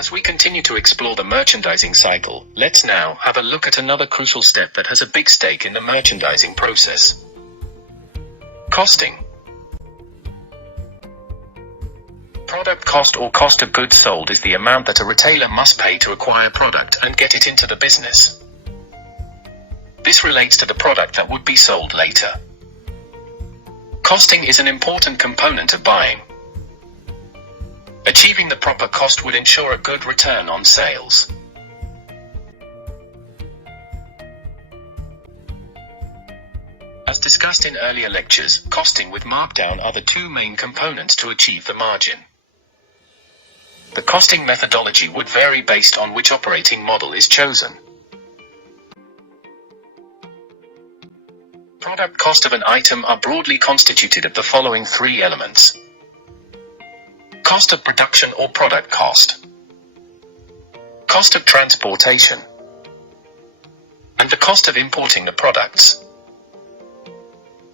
As we continue to explore the merchandising cycle, let's now have a look at another crucial step that has a big stake in the merchandising process. Costing. Product cost or cost of goods sold is the amount that a retailer must pay to acquire a product and get it into the business. This relates to the product that would be sold later. Costing is an important component of buying. Achieving the proper cost would ensure a good return on sales. As discussed in earlier lectures, costing with markdown are the two main components to achieve the margin. The costing methodology would vary based on which operating model is chosen. Product cost of an item are broadly constituted of the following three elements: cost of production or product cost, cost of transportation, and the cost of importing the products.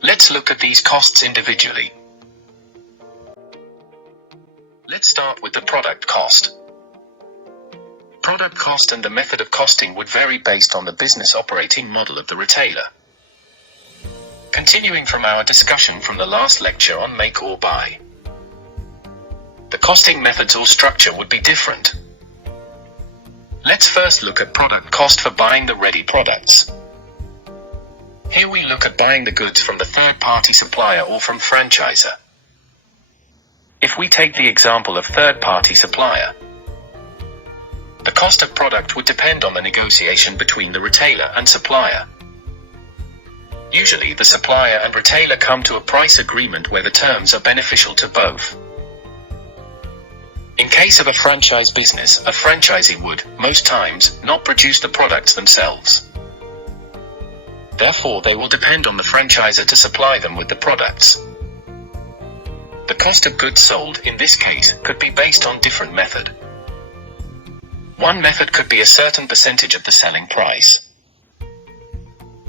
Let's look at these costs individually. Let's start with the product cost. Product cost and the method of costing would vary based on the business operating model of the retailer. Continuing from our discussion from the last lecture on make or buy, the costing methods or structure would be different. Let's first look at product cost for buying the ready products. Here we look at buying the goods from the third-party supplier or from franchisor. If we take the example of third-party supplier, the cost of product would depend on the negotiation between the retailer and supplier. Usually the supplier and retailer come to a price agreement where the terms are beneficial to both. In case of a franchise business, a franchisee would, most times, not produce the products themselves. Therefore, they will depend on the franchisor to supply them with the products. The cost of goods sold, in this case, could be based on different method. One method could be a certain percentage of the selling price.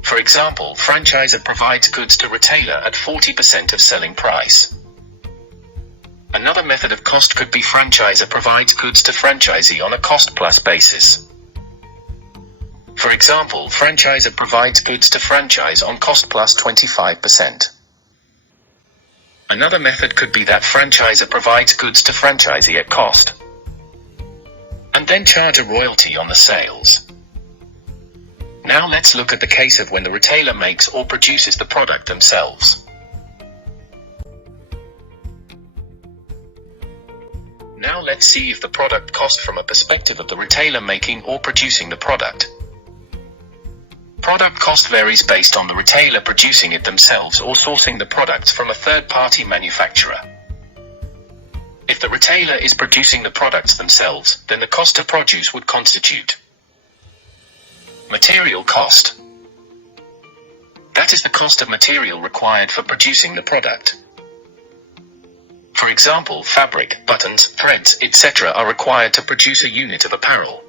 For example, franchisor provides goods to retailer at 40% of selling price. Another method of cost could be franchisor provides goods to franchisee on a cost-plus basis. For example, franchisor provides goods to franchise on cost-plus 25%. Another method could be that franchisor provides goods to franchisee at cost, and then charge a royalty on the sales. Now let's look at the case of when the retailer makes or produces the product themselves. Now let's see if the product cost from a perspective of the retailer making or producing the product. Product cost varies based on the retailer producing it themselves or sourcing the products from a third-party manufacturer. If the retailer is producing the products themselves, then the cost of produce would constitute material cost. That is the cost of material required for producing the product. For example, fabric, buttons, threads, etc. are required to produce a unit of apparel.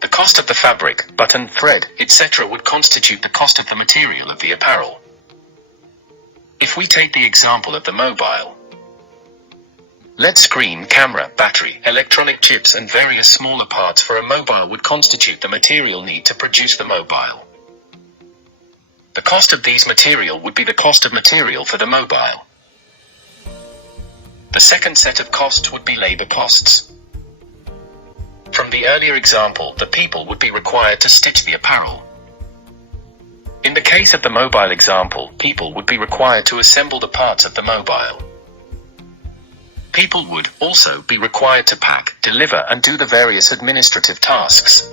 The cost of the fabric, button, thread, etc. would constitute the cost of the material of the apparel. If we take the example of the mobile, LED screen, camera, battery, electronic chips and various smaller parts for a mobile would constitute the material need to produce the mobile. The cost of these material would be the cost of material for the mobile. The second set of costs would be labor costs. From the earlier example, the people would be required to stitch the apparel. In the case of the mobile example, people would be required to assemble the parts of the mobile. People would also be required to pack, deliver and do the various administrative tasks.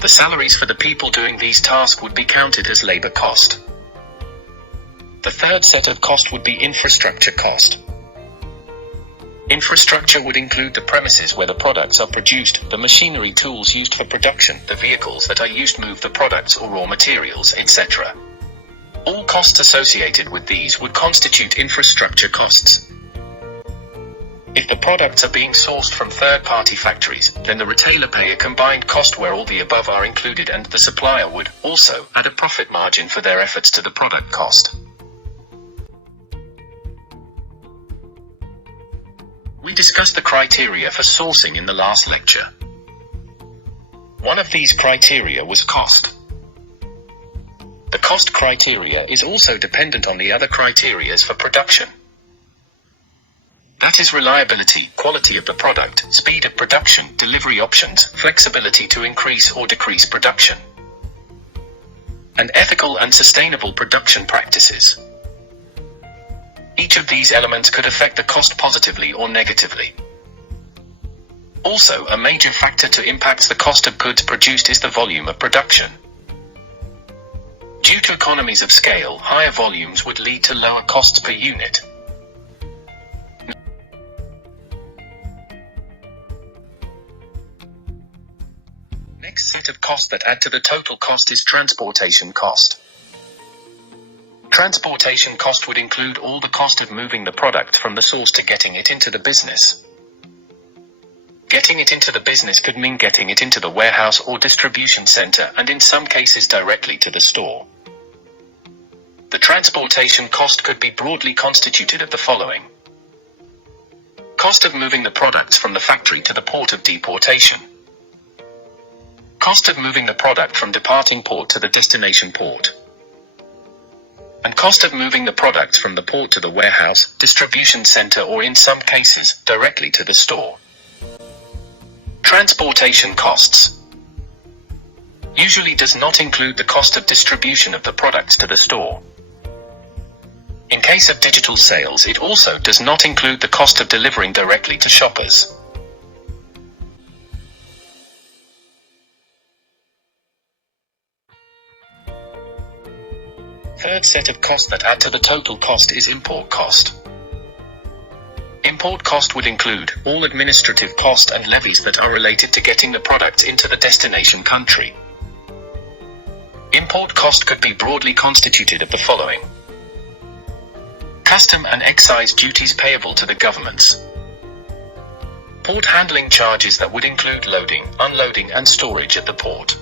The salaries for the people doing these tasks would be counted as labor cost. The third set of cost would be infrastructure cost. Infrastructure would include the premises where the products are produced, the machinery tools used for production, the vehicles that are used to move the products or raw materials, etc. All costs associated with these would constitute infrastructure costs. If the products are being sourced from third-party factories, then the retailer pay a combined cost where all the above are included, and the supplier would also add a profit margin for their efforts to the product cost. We discussed the criteria for sourcing in the last lecture. One of these criteria was cost. The cost criteria is also dependent on the other criterias for production. That is reliability, quality of the product, speed of production, delivery options, flexibility to increase or decrease production, and ethical and sustainable production practices. Each of these elements could affect the cost positively or negatively. Also, a major factor to impact the cost of goods produced is the volume of production. Due to economies of scale, higher volumes would lead to lower costs per unit. Next set of costs that add to the total cost is transportation cost. Transportation cost would include all the cost of moving the product from the source to getting it into the business. Getting it into the business could mean getting it into the warehouse or distribution center, and in some cases directly to the store. The transportation cost could be broadly constituted of the following: cost of moving the products from the factory to the port of deportation, cost of moving the product from departing port to the destination port, and cost of moving the products from the port to the warehouse, distribution center, or in some cases, directly to the store. Transportation costs usually does not include the cost of distribution of the products to the store. In case of digital sales, it also does not include the cost of delivering directly to shoppers. Third set of costs that add to the total cost is import cost. Import cost would include all administrative costs and levies that are related to getting the products into the destination country. Import cost could be broadly constituted of the following: custom and excise duties payable to the governments, port handling charges that would include loading, unloading, and storage at the port,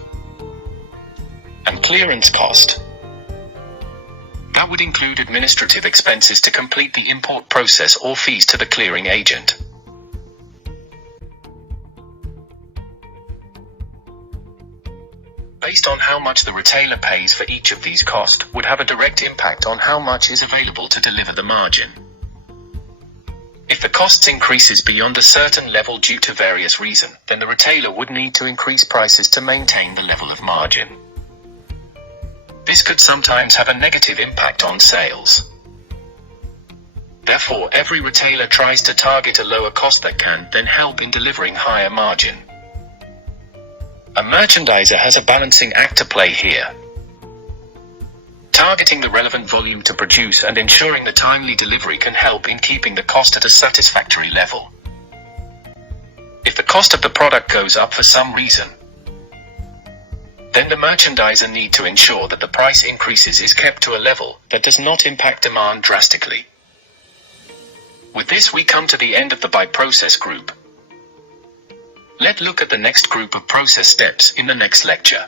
and clearance cost. That would include administrative expenses to complete the import process or fees to the clearing agent. Based on how much the retailer pays for each of these costs would have a direct impact on how much is available to deliver the margin. If the costs increases beyond a certain level due to various reasons, then the retailer would need to increase prices to maintain the level of margin. This could sometimes have a negative impact on sales. Therefore, every retailer tries to target a lower cost that can then help in delivering higher margin. A merchandiser has a balancing act to play here. Targeting the relevant volume to produce and ensuring the timely delivery can help in keeping the cost at a satisfactory level. If the cost of the product goes up for some reason, then the merchandiser needs to ensure that the price increases is kept to a level that does not impact demand drastically. With this, we come to the end of the by process group. Let's look at the next group of process steps in the next lecture.